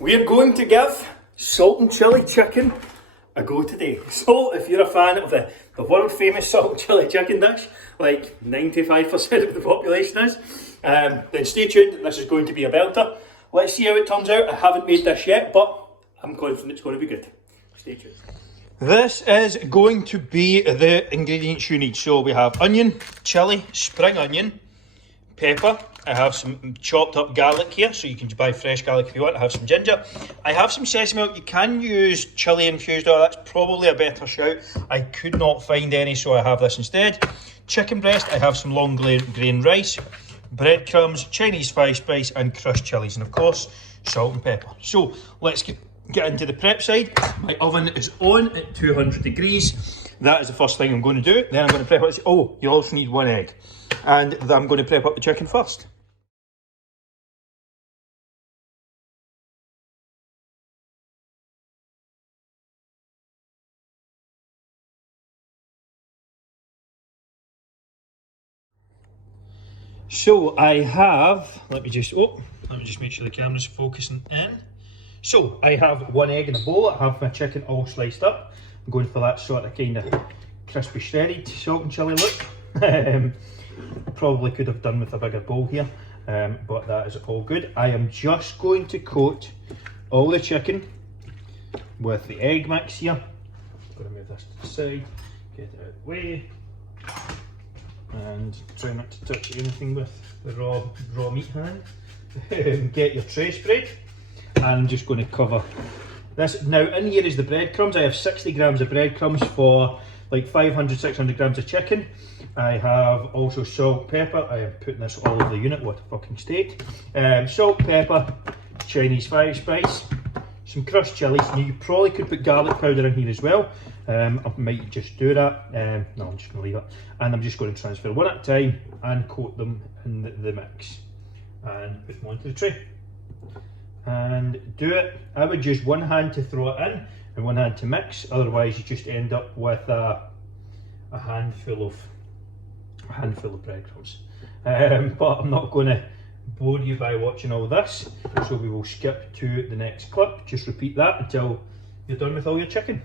We're going to give salt and chilli chicken a go today. So if you're a fan of the world famous salt and chilli chicken dish, like 95% of the population is, then stay tuned, this is going to be a belter. Let's see how it turns out. I haven't made this yet, but I'm confident it's going to be good. Stay tuned. This is going to be the ingredients you need. So we have onion, chilli, spring onion, pepper. I have some chopped up garlic here, so you can buy fresh garlic if you want. I have some ginger. I have some sesame oil. You can use chilli infused oil. That's probably a better shout. I could not find any, so I have this instead. Chicken breast. I have some long grain rice, breadcrumbs, Chinese spice, and crushed chilies, and of course salt and pepper. So let's get into the prep side. My oven is on at 200 degrees. That is the first thing I'm going to do. Then I'm going to prep it. Oh, you also need 1 egg. And I'm going to prep up the chicken first. So I have, let me just make sure the camera's focusing in. So I have 1 egg in a bowl. I have my chicken all sliced up. I'm going for that sort of kind of crispy shredded salt and chilli look. Probably could have done with a bigger bowl here, but that is all good. I am just going to coat all the chicken with the egg mix here. I'm going to move this to the side, get it out of the way, and try not to touch anything with the raw meat hand. Get your tray spread, and I'm just going to cover this. Now in here is the breadcrumbs. I have 60 grams of breadcrumbs for like 500-600 grams of chicken. I have also salt, pepper. I am putting this all over the unit, what a fucking state. Salt, pepper, Chinese spice, some crushed chilies. Now you probably could put garlic powder in here as well. I might just do that. No, I'm just going to leave it. And I'm just going to transfer one at a time and coat them in the mix. And put them onto the tray. And do it. I would use one hand to throw it in and one hand to mix. Otherwise you just end up with a handful of breadcrumbs. But I'm not going to bore you by watching all this, so we will skip to the next clip. Just repeat that until you're done with all your chicken.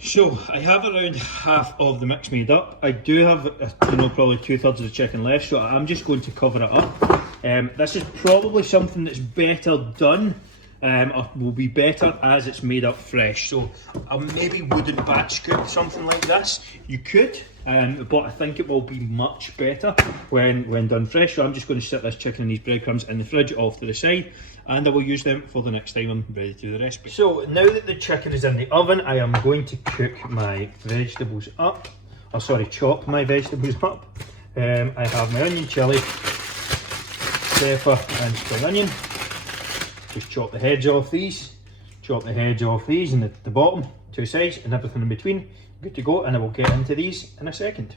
So I have around half of the mix made up. I do have probably 2/3 of the chicken left, so I'm just going to cover it up. This is probably something that's better done, or will be better as it's made up fresh. So I maybe wouldn't batch cook something like this. You could, but I think it will be much better when done fresh. So I'm just going to set this chicken and these breadcrumbs in the fridge off to the side, and I will use them for the next time I'm ready to do the recipe. So now that the chicken is in the oven, I am going to cook my vegetables up. Or sorry, chop my vegetables up. I have my onion, chilli, pepper and spring onion. Just chop the heads off these, and the bottom, 2 sides and everything in between. Good to go, and I will get into these in a second.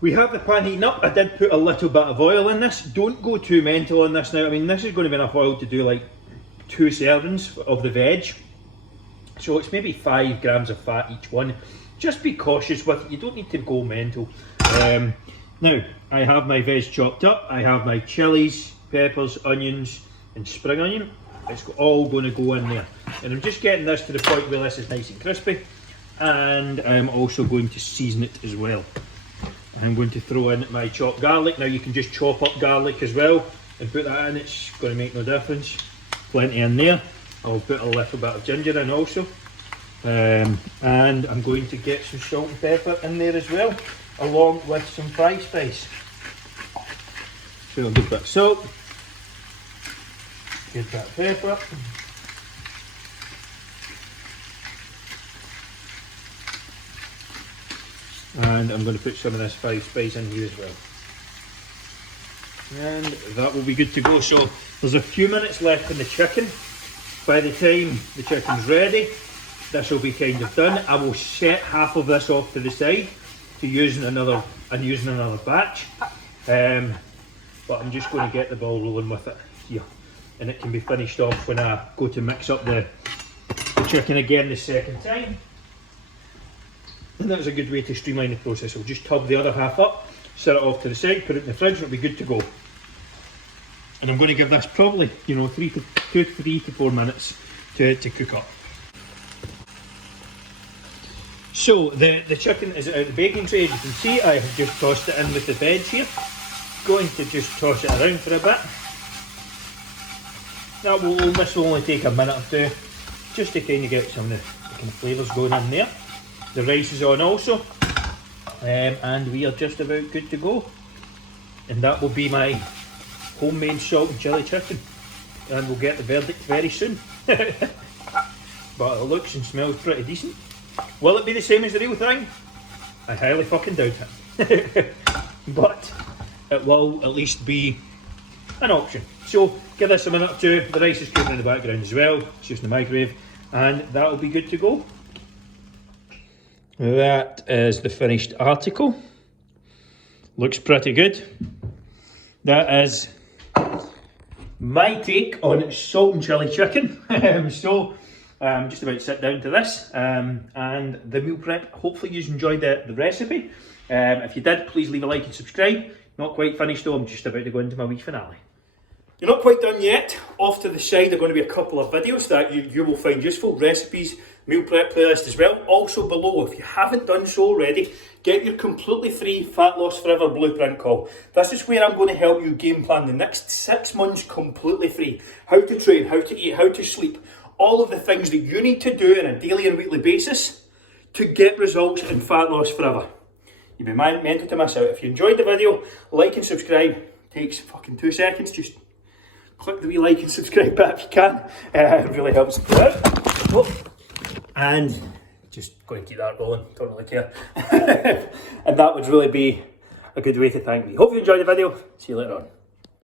We have the pan heating up. I did put a little bit of oil in this. Don't go too mental on this now. I mean, this is going to be enough oil to do like 2 servings of the veg. So it's maybe 5 grams of fat each one. Just be cautious with it. You don't need to go mental. Now, I have my veg chopped up. I have my chilies, peppers, onions, and spring onion. It's all going to go in there. And I'm just getting this to the point where this is nice and crispy. And I'm also going to season it as well. I'm going to throw in my chopped garlic. Now you can just chop up garlic as well and put that in. It's going to make no difference. Plenty in there. I'll put a little bit of ginger in also. And I'm going to get some salt and pepper in there as well, along with some fry spice. So a good bit of salt, good bit of pepper. And I'm going to put some of this fry spice in here as well. And that will be good to go. So there's a few minutes left in the chicken. By the time the chicken's ready, this will be kind of done. I will set half of this off to the side to use in another batch. But I'm just going to get the ball rolling with it here, and it can be finished off when I go to mix up the chicken again the second time. And that's a good way to streamline the process. We'll just tub the other half up, set it off to the side, put it in the fridge, and it'll be good to go. And I'm going to give this probably, you know, 3 to 4 minutes to cook up. So the chicken is out of the baking tray. As you can see, I have just tossed it in with the veg here. Going to just toss it around for a bit. This will only take a minute or two, just to kind of get some of the kind of flavours going in there. The rice is on also, and we are just about good to go. And that will be my homemade salt and chilli chicken, and we'll get the verdict very soon. But it looks and smells pretty decent. Will it be the same as the real thing? I highly fucking doubt it. But it will at least be an option. So give this a minute or two. The rice is cooking in the background as well. It's just in the microwave, and that will be good to go. That is the finished article. Looks pretty good. That is my take on salt and chilli chicken. So just about to sit down to this and the meal prep. Hopefully you enjoyed the recipe. If you did, please leave a like and subscribe. Not quite finished though, I'm just about to go into my wee finale. You're not quite done yet. Off to the side are going to be a couple of videos that you will find useful, recipes, meal prep playlist as well. Also below, if you haven't done so already, get your completely free Fat Loss Forever blueprint call. This is where I'm going to help you game plan the next 6 months completely free. How to train, how to eat, how to sleep, all of the things that you need to do on a daily and weekly basis to get results in fat loss forever. You'd be mental to miss out. If you enjoyed the video, like and subscribe. Takes fucking 2 seconds, just click the wee like and subscribe button if you can. It really helps me out. Oh. And just go and keep that rolling, don't really care. And that would really be a good way to thank me. Hope you enjoyed the video. See you later on.